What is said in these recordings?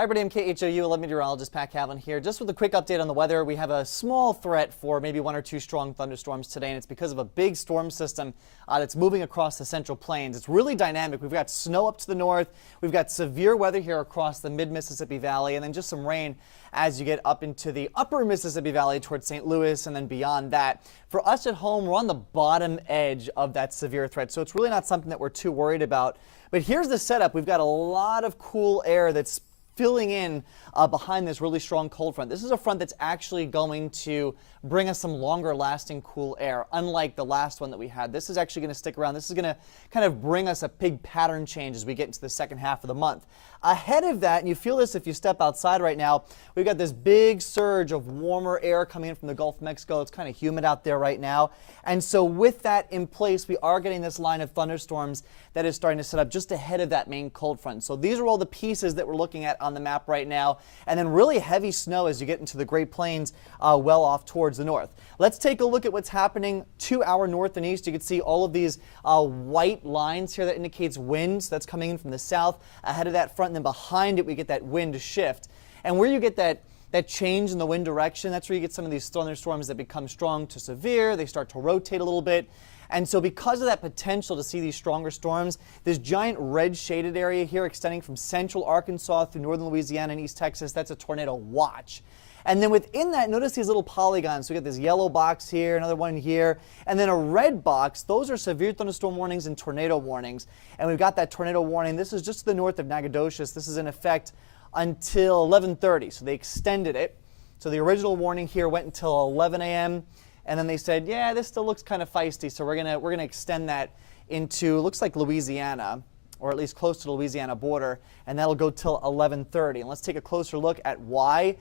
Hi, everybody. I'm KHOU 11 Meteorologist Pat Cavlin here. Just with a quick update on the weather, we have a small threat for maybe one or two strong thunderstorms today, and it's because of a big storm system that's moving across the Central Plains. It's really dynamic. We've got snow up to the north. We've got severe weather here across the mid-Mississippi Valley, and then just some rain as you get up into the upper Mississippi Valley towards St. Louis and then beyond that. For us at home, we're on the bottom edge of that severe threat, so it's really not something that we're too worried about. But here's the setup. We've got a lot of cool air that's filling in behind this really strong cold front. This is a front that's actually going to bring us some longer lasting cool air, unlike the last one that we had. This is actually going to stick around. This is going to kind of bring us a big pattern change as we get into the second half of the month. Ahead of that, and you feel this if you step outside right now, we've got this big surge of warmer air coming in from the Gulf of Mexico. It's kind of humid out there right now. And so with that in place, we are getting this line of thunderstorms that is starting to set up just ahead of that main cold front. So these are all the pieces that we're looking at on the map right now. And then really heavy snow as you get into the Great Plains well off towards the north. Let's take a look at what's happening to our north and east. You can see all of these white lines here that indicates winds that's coming in from the south ahead of that front. And then behind it, we get that wind shift. And where you get that change in the wind direction, that's where you get some of these thunderstorms that become strong to severe. They start to rotate a little bit. And so because of that potential to see these stronger storms, this giant red shaded area here extending from central Arkansas through northern Louisiana and East Texas, that's a tornado watch. And then within that, notice these little polygons. So we got this yellow box here, another one here, and then a red box. Those are severe thunderstorm warnings and tornado warnings. And we've got that tornado warning. This is just to the north of Nacogdoches. This is in effect until 11:30. So they extended it. So the original warning here went until 11 a.m. And then they said, yeah, this still looks kind of feisty. So we're gonna extend that into, looks like Louisiana, or at least close to the Louisiana border. And that'll go till 11:30. And let's take a closer look at why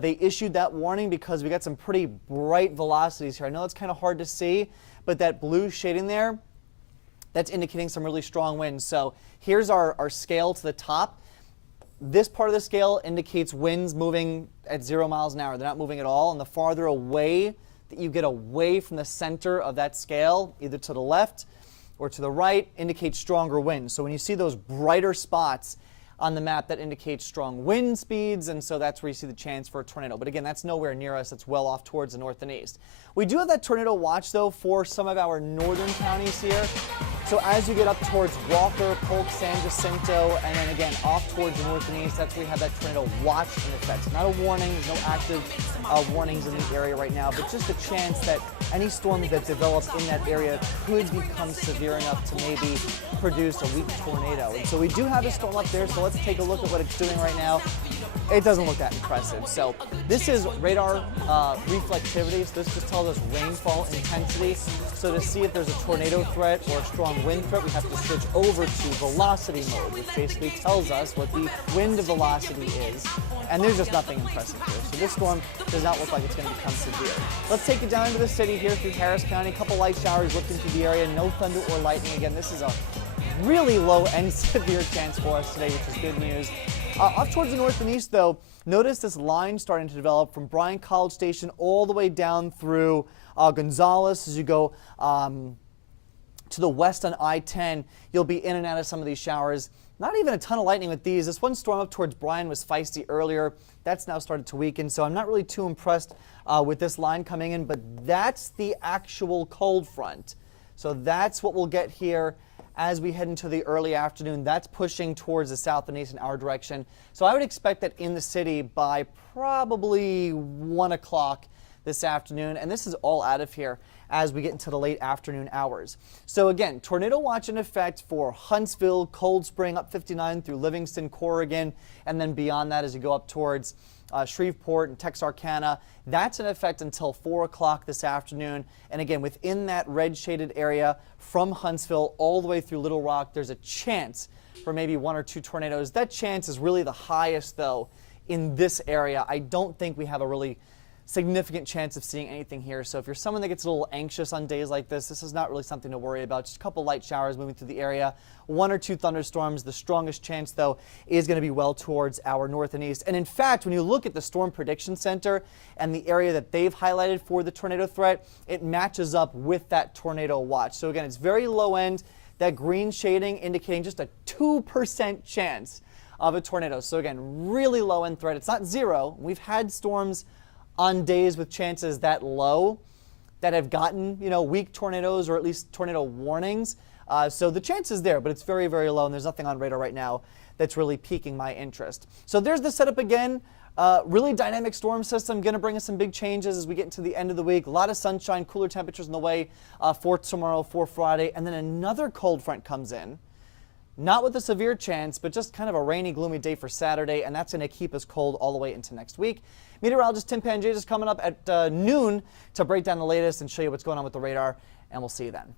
they issued that warning, because we got some pretty bright velocities here. I know it's kind of hard to see, but that blue shading there, that's indicating some really strong winds. So here's our scale to the top. This part of the scale indicates winds moving at 0 miles an hour. They're not moving at all. And the farther away that you get away from the center of that scale, either to the left or to the right, indicates stronger winds. So when you see those brighter spots on the map, that indicates strong wind speeds, and so that's where you see the chance for a tornado. But again, that's nowhere near us. It's well off towards the north and east. We do have that tornado watch, though, for some of our northern counties here. So as you get up towards Walker, Polk, San Jacinto, and then again off towards the north and east, that's where we have that tornado watch in effect. Not a warning, there's no active warnings in the area right now, but just a chance that any storms that develop in that area could become severe enough to maybe produce a weak tornado. And so we do have a storm up there, so let's take a look at what it's doing right now. It doesn't look that impressive. So this is radar reflectivity, so this just tells us rainfall intensity. So to see if there's a tornado threat or a strong wind threat, we have to switch over to velocity mode, which basically tells us what the wind velocity is. And there's just nothing impressive here. So this storm does not look like it's going to become severe. Let's take it down into the city here through Harris County. A couple light showers lifting through the area. No thunder or lightning. Again, this is a really low and severe chance for us today, which is good news. Off towards the north and east, though, notice this line starting to develop from Bryan College Station all the way down through Gonzales. As you go to the west on I-10, you'll be in and out of some of these showers. Not even a ton of lightning with these. This one storm up towards Bryan was feisty earlier. That's now started to weaken, so I'm not really too impressed with this line coming in, but that's the actual cold front. So that's what we'll get here as we head into the early afternoon. That's pushing towards the south and east in our direction. So I would expect that in the city by probably 1 o'clock this afternoon, and this is all out of here as we get into the late afternoon hours. So again, tornado watch in effect for Huntsville, Cold Spring, up 59 through Livingston, Corrigan, and then beyond that as you go up towards Shreveport and Texarkana. That's in effect until 4 o'clock this afternoon. And again, within that red shaded area from Huntsville all the way through Little Rock, there's a chance for maybe 1 or 2 tornadoes. That chance is really the highest, though, in this area. I don't think we have a really significant chance of seeing anything here. So if you're someone that gets a little anxious on days like this is not really something to worry about. Just a couple light showers moving through the area, 1 or 2 thunderstorms. The strongest chance, though, is going to be well towards our north and east. And in fact, when you look at the Storm Prediction Center and the area that they've highlighted for the tornado threat, it matches up with that tornado watch. So again, it's very low end. That green shading indicating just a 2% chance of a tornado. So again, really low end threat. It's not zero. We've had storms on days with chances that low that have gotten, weak tornadoes or at least tornado warnings. So the chance is there, but it's very, very low, and there's nothing on radar right now that's really piquing my interest. So there's the setup again. Really dynamic storm system, going to bring us some big changes as we get into the end of the week. A lot of sunshine, cooler temperatures in the way for tomorrow, for Friday, and then another cold front comes in. Not with a severe chance, but just kind of a rainy, gloomy day for Saturday, and that's going to keep us cold all the way into next week. Meteorologist Tim Panjay is coming up at noon to break down the latest and show you what's going on with the radar, and we'll see you then.